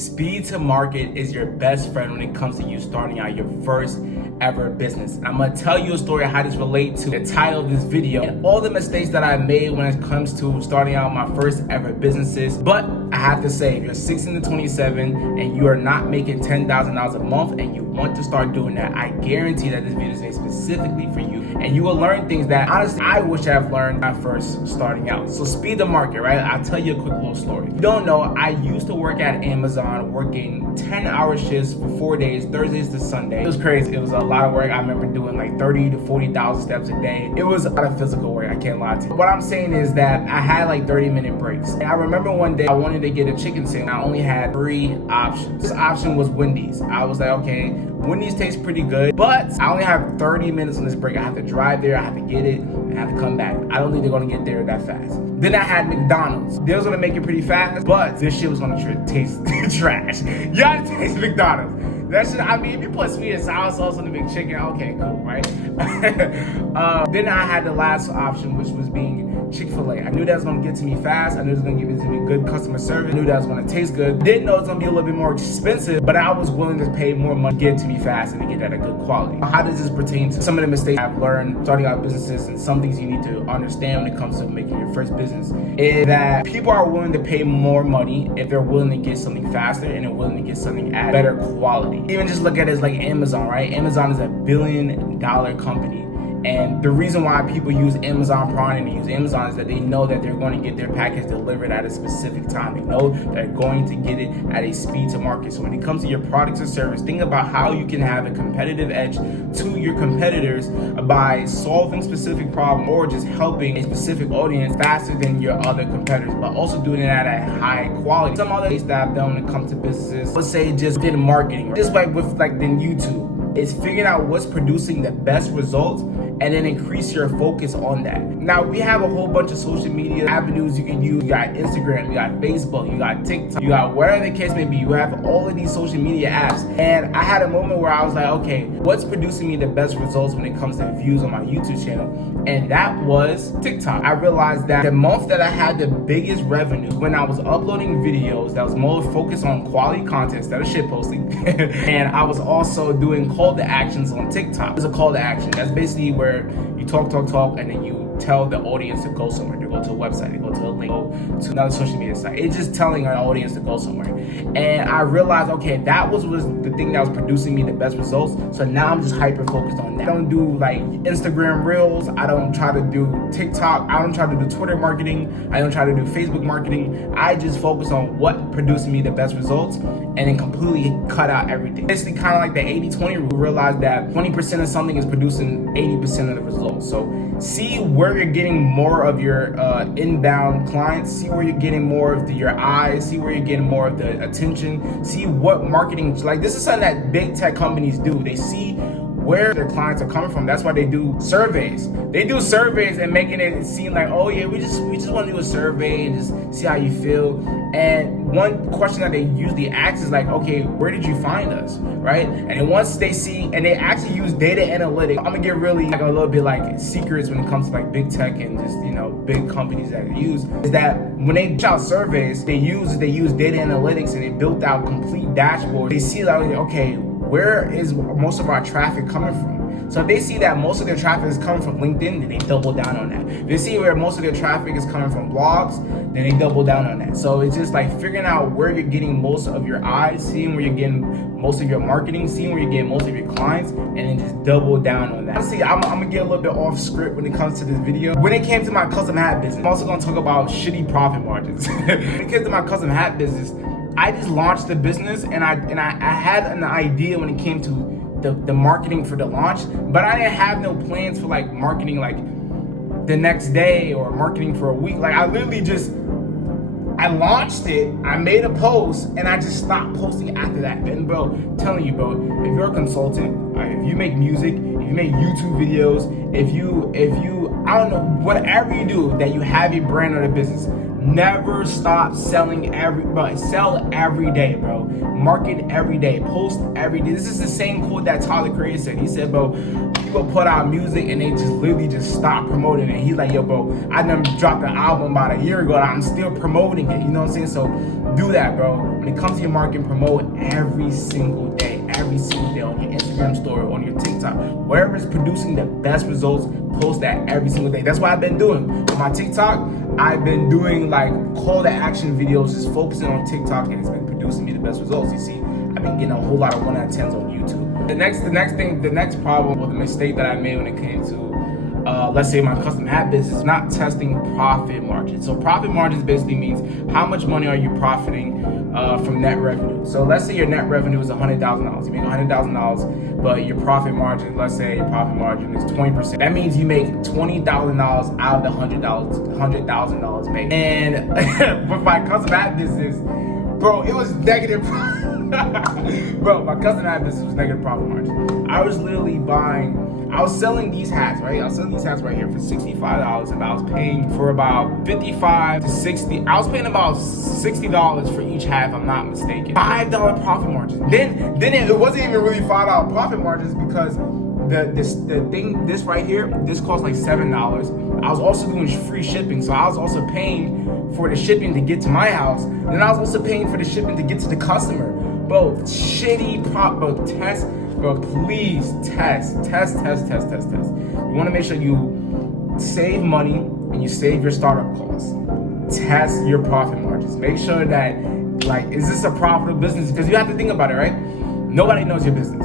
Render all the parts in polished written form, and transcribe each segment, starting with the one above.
Speed to market is your best friend when it comes to you starting out your first ever business. I'm gonna tell you a story of how this relates to the title of this video and all the mistakes that I made when it comes to starting out my first ever businesses. But I have to say, if you're 16 to 27 and you are not making $10,000 a month and you want to start doing that, I guarantee that this video is made specifically for you and you will learn things that honestly I wish I've learned when I first starting out. So speed to market, right? I'll tell you a quick little story. If you don't know, I used to work at Amazon working 10-hour shifts for 4 days, Thursdays to Sunday. It was crazy. It was a lot of work. I remember doing like 30 to 40,000 steps a day. It was a lot of physical work. I can't lie to you. What I'm saying is that I had like 30-minute breaks. And I remember one day I wanted to get a chicken sandwich. I only had 3 options. This option was Wendy's. I was like, okay, Wendy's tastes pretty good, but I only have 30 minutes on this break. I have to drive there, I have to get it, and I have to come back. I don't think they're gonna get there that fast. Then I had McDonald's. They was gonna make it pretty fast, but this shit was gonna taste trash. You gotta taste McDonald's. That shit, I mean, if you put sweet and sour sauce on the McChicken, okay, cool, right? Then I had the last option, which was being Chick-fil-A. I knew that was gonna get to me fast. I knew it was gonna give it to me good customer service. I knew that was gonna taste good. Didn't know it was gonna be a little bit more expensive, but I was willing to pay more money to get it to me fast and to get it at a good quality. How does this pertain to some of the mistakes I've learned starting out businesses and some things you need to understand when it comes to making your first business? Is that people are willing to pay more money if they're willing to get something faster and they're willing to get something at better quality. Even just look at it as like Amazon, right? Amazon is $1 billion company. And the reason why people use Amazon Prime and they use Amazon is that they know that they're going to get their package delivered at a specific time. They know they're going to get it at a speed to market. So when it comes to your products or service, think about how you can have a competitive edge to your competitors by solving specific problems or just helping a specific audience faster than your other competitors, but also doing it at a high quality. Some other things that I've done when it comes to businesses, let's say just did marketing, just like with like then YouTube, is figuring out what's producing the best results and then increase your focus on that. Now, we have a whole bunch of social media avenues you can use. You got Instagram, you got Facebook, you got TikTok, you got whatever the case may be. You have all of these social media apps. And I had a moment where I was like, okay, what's producing me the best results when it comes to views on my YouTube channel? And that was TikTok. I realized that the month that I had the biggest revenue when I was uploading videos that was more focused on quality content instead of shit posting. And I was also doing call to actions on TikTok. There's a call to action. That's basically where you talk, and then you tell the audience to go somewhere. They go to a website, they go to a link, go to another social media site. It's just telling an audience to go somewhere. And I realized, okay, that was the thing that was producing me the best results. So now I'm just hyper focused on that. I don't do like Instagram Reels. I don't try to do TikTok. I don't try to do Twitter marketing. I don't try to do Facebook marketing. I just focus on what produced me the best results and then completely cut out everything. Basically kind of like the 80-20 rule. Realize that 20% of something is producing 80% of the results. So see where you're getting more of your inbound clients, see where you're getting more of your eyes, see where you're getting more of the attention, see what marketing, like this is something that big tech companies do. They see where their clients are coming from. That's why they do surveys. They do surveys and making it seem like, oh yeah, we just want to do a survey and just see how you feel. And one question that they usually ask is like, okay, where did you find us, right? And then once they see, and they actually use data analytics, I'm gonna get really like a little bit like secrets when it comes to like big tech and just, you know, big companies that they use, is that when they push out surveys, they use data analytics and they built out complete dashboards. They see like, okay, where is most of our traffic coming from? So if they see that most of their traffic is coming from LinkedIn, then they double down on that. If they see where most of their traffic is coming from blogs, then they double down on that. So it's just like figuring out where you're getting most of your eyes, seeing where you're getting most of your marketing, seeing where you're getting most of your clients, and then just double down on that. Honestly, I'm gonna get a little bit off script when it comes to this video. When it came to my custom hat business, I'm also gonna talk about shitty profit margins. When it came to my custom hat business, I just launched the business and I had an idea when it came to the marketing for the launch, but I didn't have no plans for like marketing like the next day or marketing for a week. Like I literally just, I launched it, I made a post, and I just stopped posting after that. And bro, I'm telling you, bro, if you're a consultant, if you make music, if you make YouTube videos, if you, I don't know, whatever you do that you have a brand or a business, Never stop selling sell every day, bro. Market every day, post every day. This is the same quote that Tyler Creator said. He said, bro, people put out music and they just literally just stop promoting it. He's like, yo, bro, I done dropped an album about a year ago and I'm still promoting it. You know what I'm saying? So do that, bro. When it comes to your marketing, promote every single day on your Instagram story, on your TikTok, wherever is producing the best results, post that every single day. That's what I've been doing. On my TikTok, I've been doing like call to action videos, just focusing on TikTok, and it's been producing me the best results. You see, I've been getting a whole lot of 1 out of 10s on YouTube. The next problem or the mistake that I made when it came to let's say my custom hat business is not testing profit margins. So profit margins basically means how much money are you profiting from net revenue. So let's say your net revenue is $100,000. You make $100,000, but your profit margin, let's say your profit margin is 20%. That means you make $20,000 out of the $100,000 made. And with my custom hat business, bro, it was negative. Bro, my custom hat business was negative profit margin. I was literally selling these hats, right? I was selling these hats right here for $65, and I was paying for about $55 to $60. I was paying about $60 for each hat, if I'm not mistaken. $5 profit margin. Then it wasn't even really $5 profit margins because this right here, this cost like $7. I was also doing free shipping, so I was also paying for the shipping to get to my house. Then I was also paying for the shipping to get to the customer. Bro, shitty bro, test. Bro, please test. You want to make sure you save money and you save your startup costs. Test your profit margins. Make sure that, like, is this a profitable business? Because you have to think about it, right? Nobody knows your business.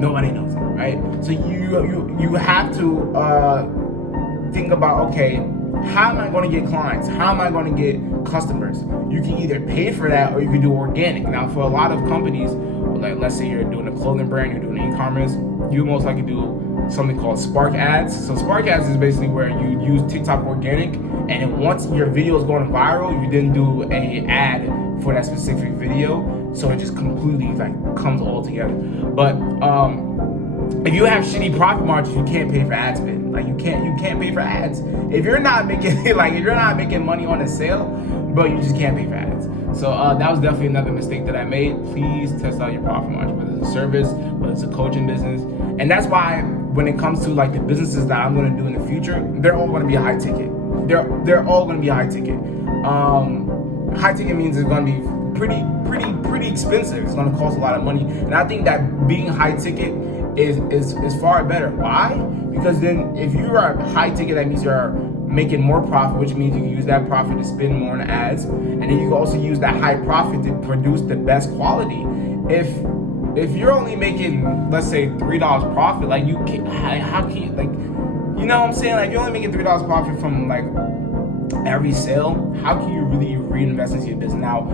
Nobody knows it, right? So you have to think about, okay, how am I going to get clients? How am I going to get customers? You can either pay for that or you can do organic. Now, for a lot of companies, like let's say you're doing a clothing brand, you're doing e-commerce, you most likely do something called Spark Ads. So Spark Ads is basically where you use TikTok organic, and once your video is going viral, you then do a ad for that specific video. So it just completely like comes all together. But if you have shitty profit margins, you can't pay for ad spend. Like you can't pay for ads. If you're not making money on a sale, bro, you just can't pay for ads. So that was definitely another mistake that I made. Please test out your profit margin, whether it's a service, whether it's a coaching business. And that's why when it comes to like the businesses that I'm going to do in the future, they're all going to be high ticket. They're all going to be high ticket. High ticket means it's going to be pretty expensive. It's going to cost a lot of money. And I think that being high ticket is far better. Why? Because then if you are high ticket, that means you're making more profit, which means you can use that profit to spend more on ads, and then you can also use that high profit to produce the best quality. If you're only making, let's say, $3 profit, like you can, how can you, like, you know what I'm saying? Like if you're only making $3 profit from like every sale, how can you really reinvest into your business? Now,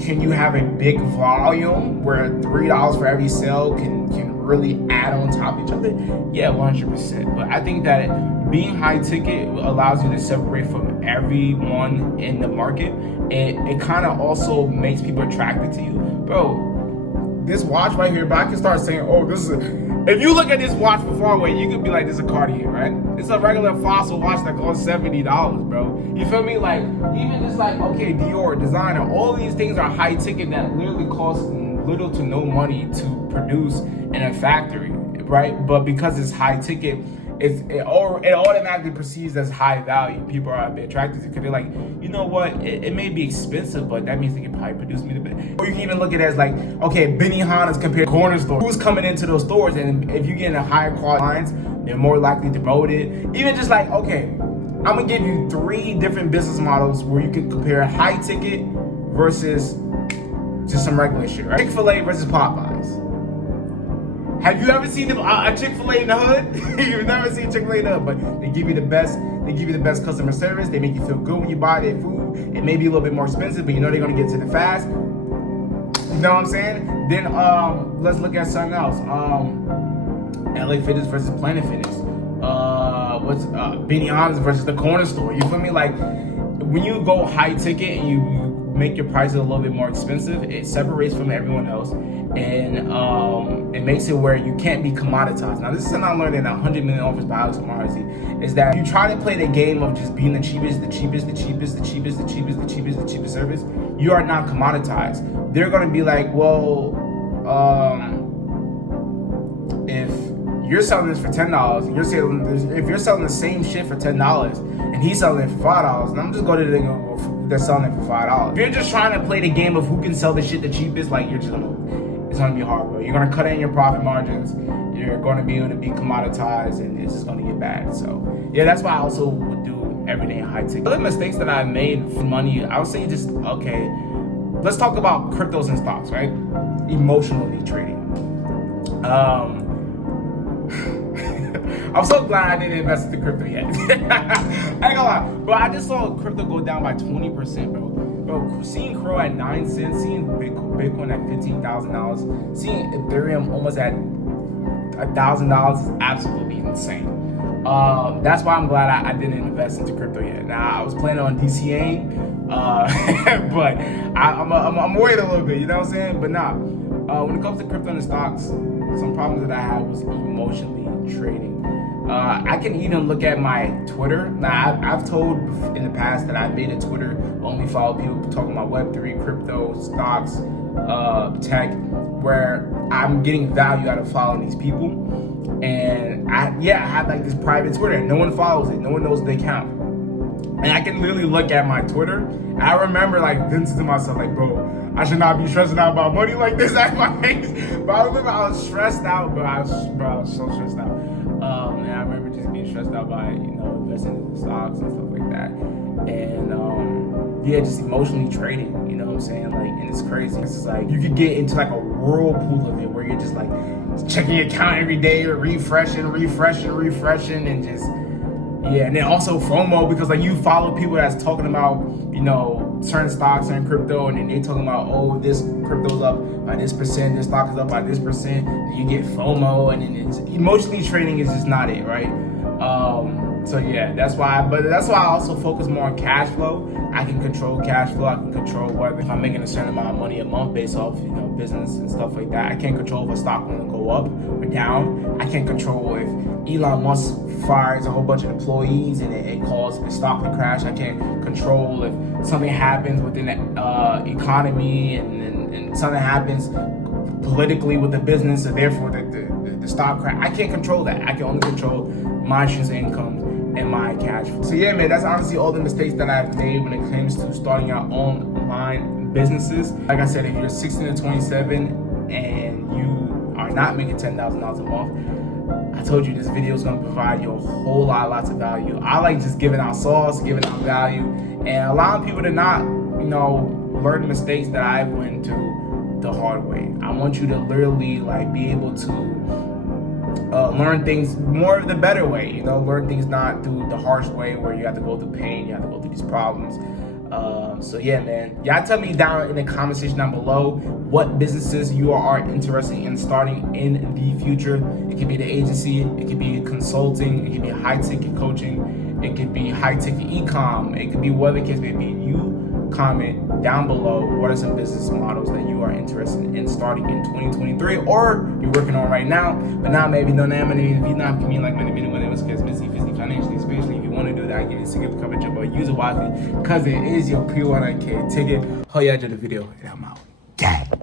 can you have a big volume where $3 for every sale can really add on top of each other? Yeah, 100%. But I think that being high ticket allows you to separate from everyone in the market. It kind of also makes people attracted to you. Bro, this watch right here, but I can start saying, oh, this is if you look at this watch from far away, you could be like, this is a Cartier, right? It's a regular Fossil watch that costs $70, bro. You feel me? Like, even just like, okay, Dior, designer, all these things are high ticket that literally cost little to no money to produce in a factory, right? But because it's high ticket, it automatically perceives as high value. People are a bit attracted to it because they're like, you know what? It may be expensive, but that means they can probably produce me the best. Or you can even look at it as like, okay, Benihana's compared to corner store. Who's coming into those stores? And if you get a higher quality lines, they're more likely to promote it. Even just like, okay, I'm gonna give you 3 different business models where you can compare high ticket versus just some regular shit, right? Chick-fil-A versus Popeyes. Have you ever seen a Chick-fil-A in the hood? You've never seen Chick-fil-A in the hood, but they give you the best. They give you the best customer service. They make you feel good when you buy their food. It may be a little bit more expensive, but you know they're gonna get to the fast. You know what I'm saying? Then let's look at something else. LA Fitness versus Planet Fitness. What's Benihana's versus the corner store? You feel me? Like when you go high ticket and you make your prices a little bit more expensive. It separates from everyone else, and it makes it where you can't be commoditized. Now, this is something I learned in 100 Million Offers by Homorzi, is that you try to play the game of just being the cheapest service, you are not commoditized. They're going to be like, well, if you're selling this for $10, if you're selling the same shit for $10 and he's selling it for $5, then I'm just going to they're selling it for $5. If you're just trying to play the game of who can sell the shit the cheapest, like it's gonna be hard, bro. You're gonna cut in your profit margins. You're gonna be able to be commoditized, and it's just gonna get bad. So yeah, that's why I also would do everything high ticket. Other mistakes that I made for money, I would say just okay. Let's talk about cryptos and stocks, right? Emotionally trading. I'm so glad I didn't invest into crypto yet. I ain't gonna lie, bro. I just saw crypto go down by 20%, bro. Bro, seeing Crow at 9 cents, seeing Bitcoin at $15,000, seeing Ethereum almost at $1,000 is absolutely insane. That's why I'm glad I didn't invest into crypto yet. Now, I was planning on DCAing, but I'm worried a little bit. You know what I'm saying? But nah. When it comes to crypto and stocks, some problems that I had was emotionally trading. I can even look at my Twitter. Now, I've told in the past that I made a Twitter, only follow people talking about Web3, crypto, stocks, tech, where I'm getting value out of following these people. And I have like this private Twitter, and no one follows it. No one knows the account. And I can literally look at my Twitter. And I remember like venting to myself, like, bro, I should not be stressing out about money like this at my age. But I remember I was stressed out, bro. I was so stressed out. And I remember just being stressed out by, investing in stocks and stuff like that. And just emotionally trading, you know what I'm saying? Like, and it's crazy. It's just like you could get into like a whirlpool of it where you're just like checking your account every day, or refreshing, and just and then also FOMO, because like you follow people that's talking about, certain stocks and crypto, and then they talking about, oh, this crypto's up by this percent, this stock is up by this percent, and you get FOMO, and then it's emotionally trading is just not it, right? That's why I also focus more on cash flow. I can control cash flow. I can control whether if I'm making a certain amount of money a month based off, business and stuff like that. I can't control if a stock will go up or down. I can't control if Elon Musk fires a whole bunch of employees and it causes the stock to crash. I can't control if something happens within the economy and something happens politically with the business, and therefore the stock crash. I can't control that. I can only control my intrinsic income and my cash flow. So yeah, man, that's honestly all the mistakes that I've made when it comes to starting out online businesses. Like I said, if you're 16 to 27 and you are not making $10,000 a month, I told you this video is going to provide you a whole lots of value. I like just giving out sauce, giving out value, and allowing people to not, learn the mistakes that I went through the hard way. I want you to literally be able to learn things more the better way, learn things not through the harsh way where you have to go through pain, you have to go through these problems. Man, y'all tell me down in the comment section down below what businesses you are interested in starting in the future. It could be the agency, it could be consulting, it could be high ticket coaching, it could be high ticket e-com, it could be whatever the case may be. You comment down below what are some business models that you are interested in starting in 2023 or you're working on right now, but now maybe don't have any. If you're not coming like many was because busy physically, financially, especially if you want to do that, I give you a significant coverage, but use it wisely because it is your P100K ticket. Hope you enjoyed the video and I'm out.